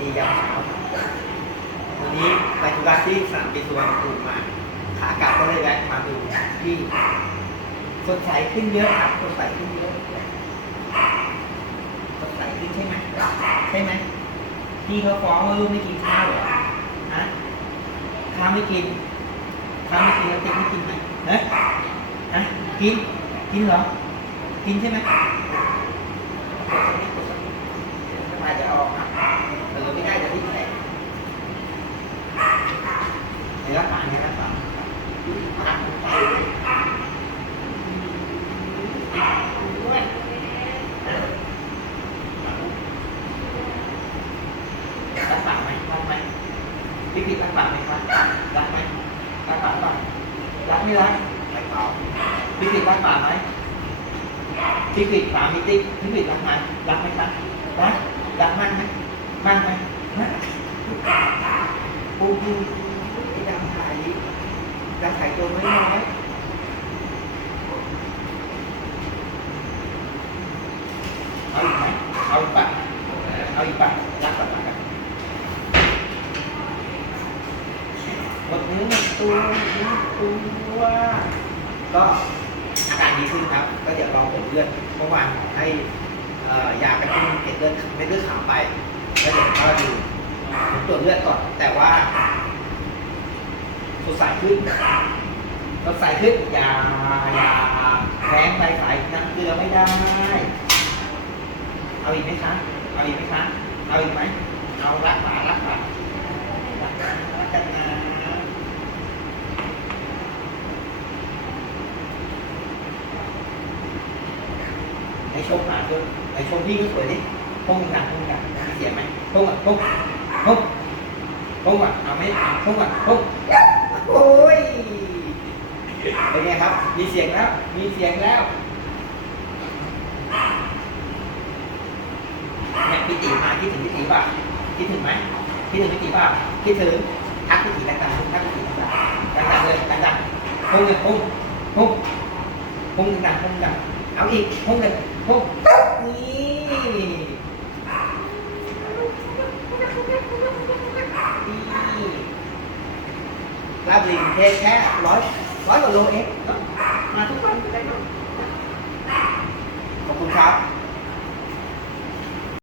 ดียามเช้าวันนี้ไปธุระที่สนามบินสุวรรณภูมิมาขากลับก็เลยแวะมาดูที่สดใสขึ้นเยอะครับสดใสขึ้นเยอะสดใสขึ้นใช่ไหมใช่ไหมพี่เขาฟ้องว่าลูกไม่กินข้าวเหรอฮะข้าวไม่กินข้าวไม่กินแล้วติ๊กไม่กินไหมฮะฮะกินกินเหรอกินใช่ไหม อาจจะออกนะเออไม่ได้จะทิ้งแหละในรักษาในรักษารักใจด้วยรักษาไหมรักไหม พี่ผิดรักษาไหมครับรักไหมรักษาป่ะรักไม่รักไม่ตอบพี่ผิดรักษาไหมพี่ผิดถามมิติ๊กพี่ผิดรักไหมรักไหมครับรักรักมั่นไหมมั่นไหมฮะปูปูไอ้ดำถ่ายดำถ่ายตัวไม่มองไหมเอาอีกไหมเอาอีกปะเอาอีกปะรักกั บรักกันหมดเนื้มดตัวหมดเนื้อหมดตัวก็อาการดีขึ้นครับ ก็เดี๋ยวรอผลเลือดเมื่อวานให้อ่อยากระตุ้นเกล็ดเลือดเม็ดเลือดขาวไปแล้วเดี๋ยวก็ดูตรวจเลือดก่อน แต่ว่าสดใสขึ้นสดใสขึ้นอย่าอย่าแรงไปใส่น้ำเกลือไม่ได้ เอาอีกไหมคะ เอาอีกไหมคะ เอาอีกไหม เอารักษารักษารักษารักกันนะ ในชมหาด้วยในชมพี่ก็สวยดิพุ่งกันพุ่งกันมีเสียงไหมพุ่งอะพุ่งพุ่งพุ่งอะเอาไหมพุ่งอะพุ่งโอ้ยเป็นไงครับ มีเสียงแล้ว มีเสียงแล้วเนี่ยพี่ตีมาคิดถึงพี่ตีป่ะคิดถึงไหมคิดถึงพี่ตีป่ะคิดถึงทักพี่ตีดังๆทักพี่ตีดังๆดังๆเลยดังๆพุ่งเลยพุ่งพุ่งพุ่งดังๆพุ่งดังๆ เอาอีกพุ่งเลยพุ่งนี่นี่ลาบลิงเทแค่ร้อยร้อยกว่าโลเองมาทุกวันก็ได้